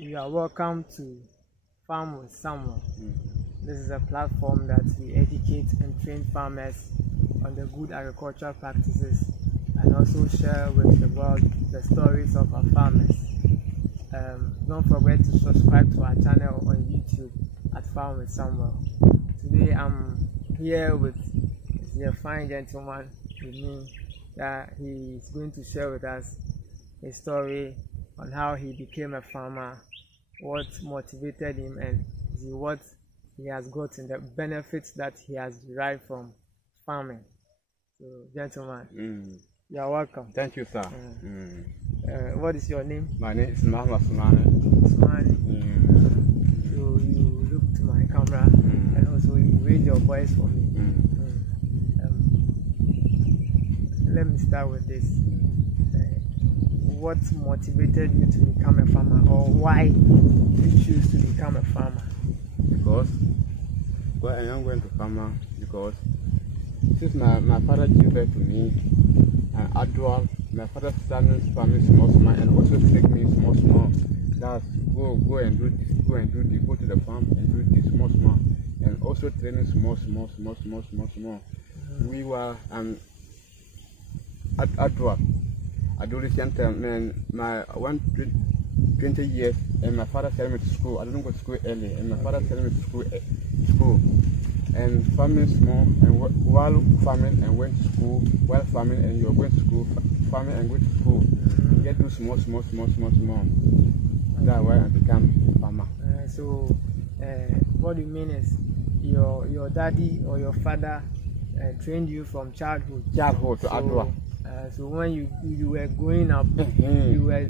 You are welcome to Farm with Samuel. This is a platform that we educate and train farmers on the good agricultural practices and also share with the world the stories of our farmers. Don't forget to subscribe to our channel on YouTube at Farm with Samuel. Today I'm here with a fine gentleman with me that he is going to share with us a story on how he became a farmer, what motivated him, and what he has gotten, the benefits that he has derived from farming. So, gentlemen, you are welcome. Thank you, sir. What is your name? My name is Muhammad Sumani. So you look to my camera and also you raise your voice for me. Let me start with this. What motivated you to become a farmer, or why you choose to become a farmer? Because I am going to farmer because since my father gave birth to me and adult, my father started farming small and also take me small. That's go and do this, go to the farm and do this small and also training small. We were adolescent man, my 20 years, and my father sent me to school. I didn't go to school early, and my father sent me to school. And farming small, and while farming and went to school, while farming and you're going to school, farming and going to school, you get to small. That's why I become a farmer. So, what you mean is your daddy or your father trained you from childhood to adult. So when you were growing up, you were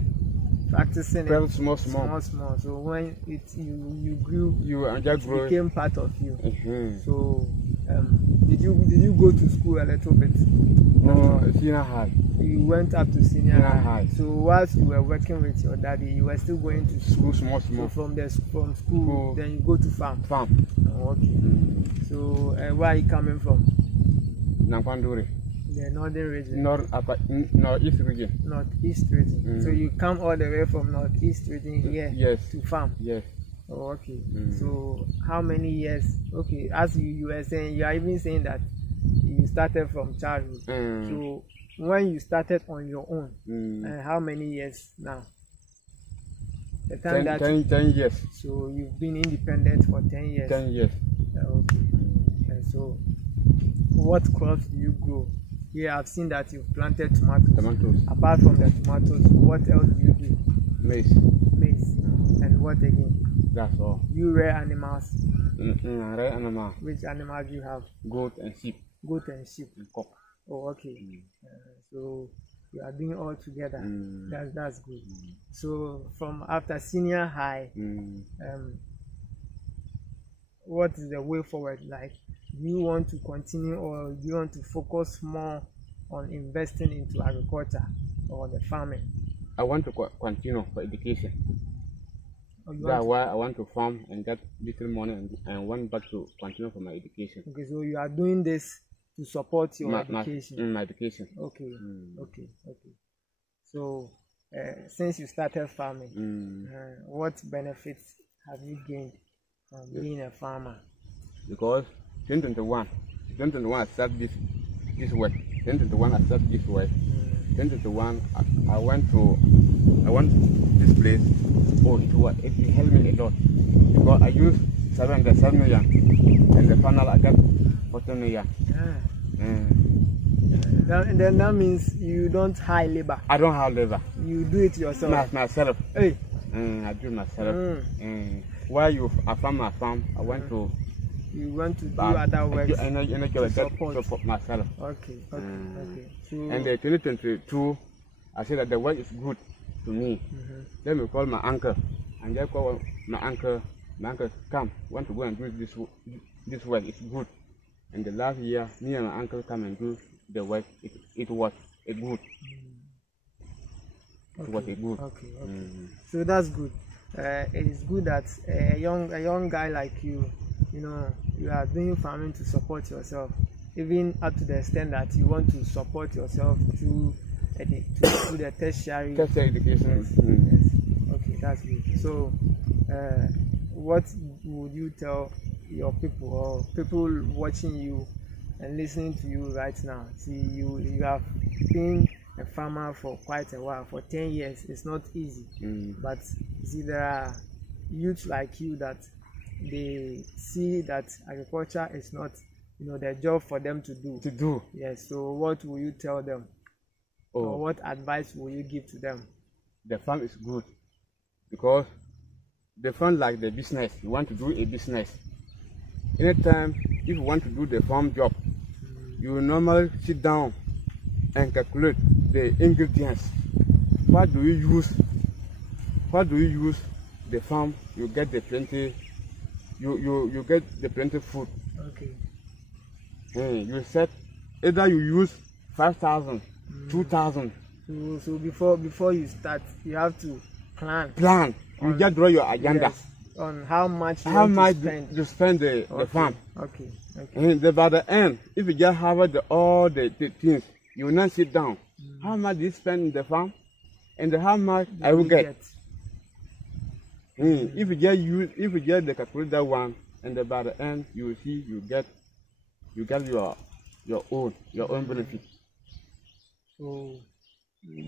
practicing it small. So when you grew, it became part of you. So did you go to school a little bit? No, senior high. You went up to senior high. So whilst you were working with your daddy, you were still going to school. Small. So from school, then you go to farm. Oh, okay. So where are you coming from? Nampanduri. The northern region. Northeast region. Northeast region. So you come all the way from northeast region here to farm. Yes. Oh, okay. So how many years? Okay, as you were saying, you are even saying that you started from childhood. So when you started on your own, how many years now? The time 10 years. So you've been independent for 10 years. 10 years. Okay. So what crops do you grow? Here I've seen that you've planted tomatoes. Apart from the tomatoes, what else do you do? Maize. And what again? That's all. You rear animals? Rear animal. Which animals do you have? Goat and sheep. Goat and sheep. And cock. Oh, okay. So you are doing all together. That's good. So from after senior high, what is the way forward like? Do you want to continue, or do you want to focus more on investing into agriculture or the farming? I want to continue for education. That's why I want to farm and get little money and want back to continue for my education. Okay, so you are doing this to support your education. My education. Okay. So since you started farming, what benefits have you gained from being a farmer? Because 2021 I started this work. 2021 I started this work. 2021 I went this place. Oh, it helped me a lot because I used 7 million, and the final I got 14 million. Then that means you don't hire labor. I don't hire labor. You do it yourself. Myself. Hey. I do myself. While I farm my farm, I went to. You want to do other work to support myself. Okay. So, and the 2022, I said that the work is good to me. Let me call my uncle, and they call my uncle. My uncle, come, want to go and do this work. It's good. And the last year, me and my uncle come and do the work. It was a good. It was a good. Okay. So that's good. It is good that a young guy like you are doing farming to support yourself, even up to the extent that you want to support yourself through the tertiary education. Yes. Okay. That's good. So, what would you tell your people or people watching you and listening to you right now? See, you have been a farmer for quite a while, for 10 years. It's not easy. But see, there are youths like you that they see that agriculture is not, their job for them to do. Yes. So what will you tell them? Or what advice will you give to them? The farm is good because the farm, like the business, you want to do a business. Anytime if you want to do the farm job, you will normally sit down and calculate the ingredients. What do you use? The farm, you get the plenty. You get the plenty food. Okay. You said either you use 5,000, 2,000. So before you start, you have to plan. You just draw your agenda. Yes, on how much you spend the farm. Okay. And by the end, if you just have all the things, you will not sit down. How much do you spend in the farm, and how much I will get. If you just calculate that one, and by the end you will see you get your own benefit. So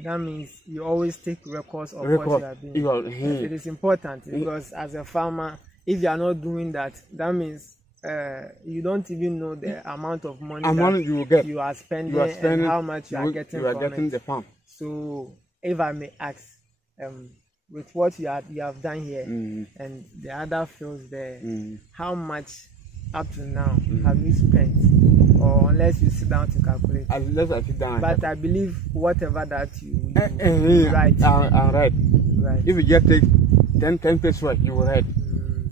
that means you always take records of what you are doing. It is important because as a farmer, if you are not doing that, that means you don't even know the amount of money that you are spending and how much you are getting from the farm. So if I may ask, with what you have done here and the other fields there, how much up to now have you spent? Or unless you sit down to calculate. Unless I sit down. But I believe whatever that you write. I'm right. If you just take 10 pesos, you will write.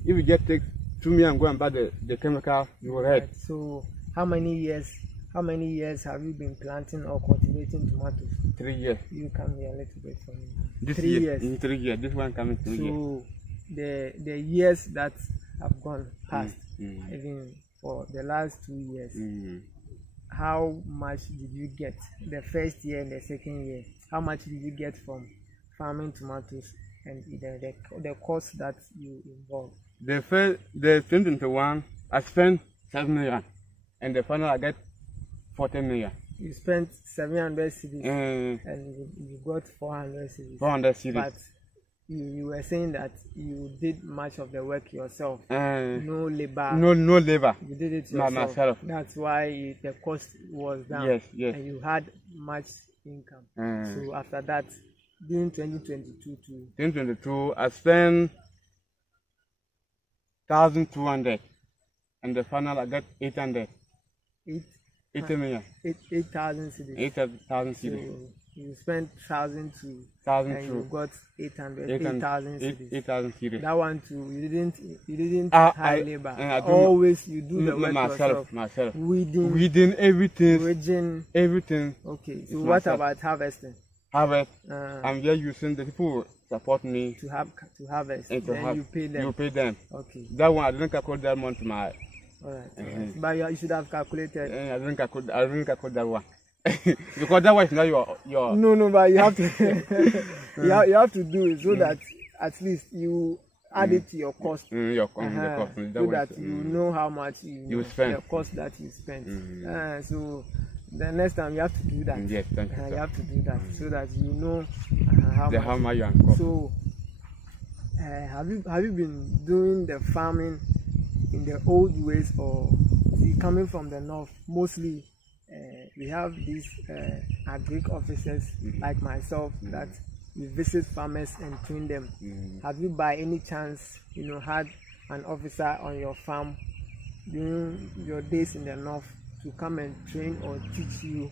If you just take 2 million and go and buy the chemical, you will write. So how many years have you been planting or cultivating tomatoes? 3 years. You come here a little bit for me. This 3 years. In 3 years. This one coming 3 years. So the years that have gone past, even for the last 2 years, how much did you get? The first year and the second year, how much did you get from farming tomatoes and the cost that you involved? The 2021, I spent 7 million, and the final I get 14 million. You spent 700 cedis and you got 400 cedis. 400 cedis. But you were saying that you did much of the work yourself. No labor. No labor. You did it yourself. Myself. That's why the cost was down. Yes. And you had much income. So after that, during 2022 I spent 1,200, and the final I got 800. 80 million. 8,000 cedis. 8,000 cedis. So you spent 1,002 and you got 8,000 cedis. 8,000 cedis. That one too, you didn't hire labor. Always you do the work myself. Weeding everything. Okay. So what about harvesting? Harvest. I'm just using the people who support me to harvest. And then you pay them. You pay them. Okay. That one I didn't calculate that month my. Alright. But you should have calculated. I didn't calculate that one. Because that one is not your. No, but you have to you have to do it so that at least you add it to your cost. Your cost. So that you know how much you spend. The cost that you spent. So the next time you have to do that. Yes, thank you. You have to do that so that you know how much you cost. So have you been doing the farming in the old ways, or coming from the north? Mostly we have these agric officers like myself that we visit farmers and train them. Have you by any chance had an officer on your farm during your days in the north to come and train or teach you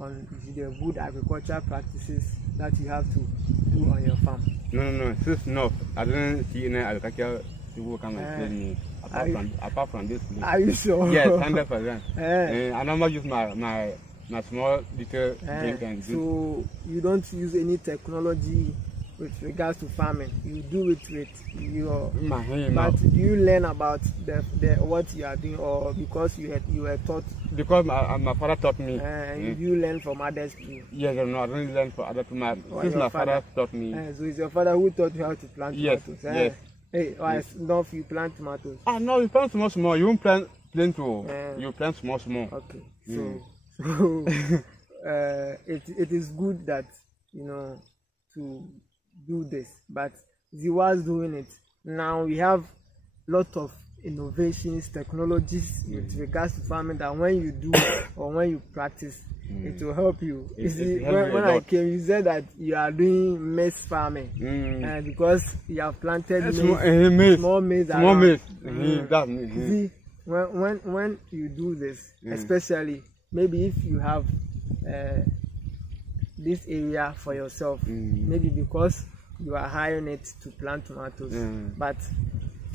on the good agricultural practices that you have to do on your farm? No. Since north, I didn't see any agricultural people come and train me. Apart from this place. Are you sure? Yes, 100%. I normally use my small little drink and so you don't use any technology with regards to farming? You do it with your My hand, but you learn about the what you are doing, or because you were taught? because my father taught me. You learn from others too? Yes, no, I don't learn for other people. Since my father taught me. So it's your father who taught you how to plant tomatoes? Yes. Hey, why don't you plant tomatoes? No, you plant small. You won't plant plenty. You plant small. Okay, so it is good that, you know, to do this, but he was doing it. Now we have lot of innovations, technologies with regards to farming, that when you do or when you practice, it will help you. When I came, you said that you are doing maize farming, because you have planted small maize. See, when you do this, especially maybe if you have this area for yourself, maybe because you are hiring it to plant tomatoes, but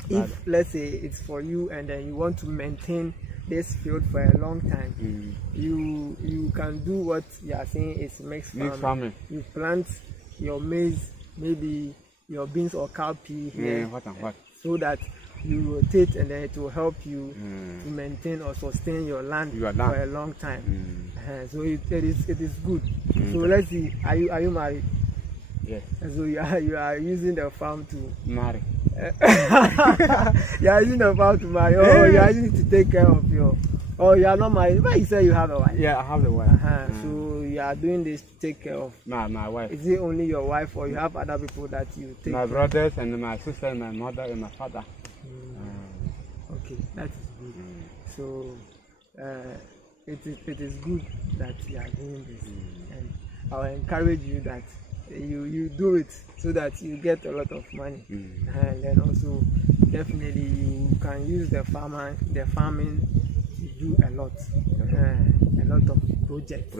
if let's say it's for you and then you want to maintain this field for a long time, you can do what you are saying is mixed farming. You plant your maize, maybe your beans or cowpea here, so that you rotate, and then it will help you to maintain or sustain your land for a long time. So it is good. So let's see, are you married? Yes. So you are using the farm to marry. You are using the farm to marry. Oh, you are using it to take care of your. Oh, you are not married. But you say you have a wife. Yeah, I have a wife. So you are doing this to take care of my wife. Is it only your wife, or you have other people that you take? My brothers and my sister and my mother and my father. Okay, that is good. So it is good that you are doing this, and I will encourage you that you do it so that you get a lot of money, and then also definitely you can use the farming to do a lot of projects.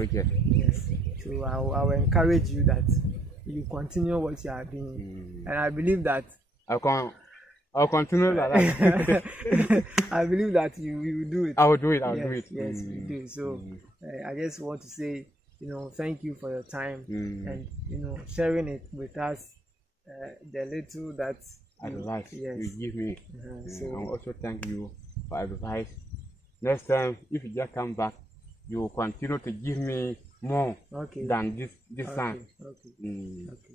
Yes. So I will encourage you that you continue what you are doing, and I believe that I'll continue like that. I believe that you will do it. I will do it. I'll do it. Yes, you do. So I just want to say, you know, thank you for your time and, you know, sharing it with us, the little that advice you give me. So I also thank you for advice. Next time, if you just come back, you will continue to give me more than this time.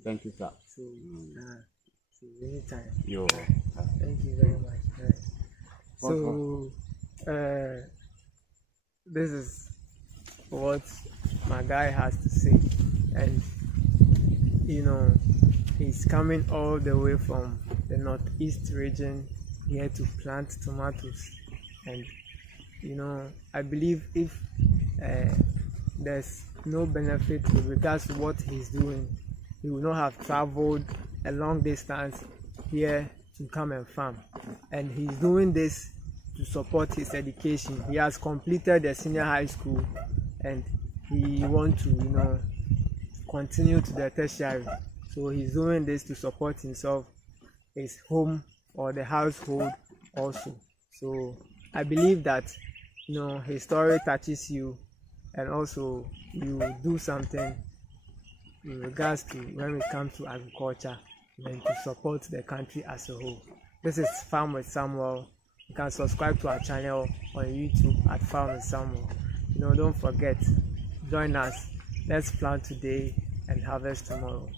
Thank you, sir. So anytime. Thank you very much. So this is what my guy has to say, and you know, he's coming all the way from the northeast region here to plant tomatoes, and you know, I believe if there's no benefit with regards to what he's doing, he will not have traveled a long distance here to come and farm. And he's doing this to support his education. He has completed the senior high school, and he wants to, you know, continue to the tertiary. So he's doing this to support himself, his home or the household also. So I believe that, you know, his story touches you, and also you do something in regards to when it comes to agriculture, and to support the country as a whole. This is Farm with Samuel. You can subscribe to our channel on YouTube at Farm with Samuel. You know, don't forget, join us. Let's plant today and harvest tomorrow.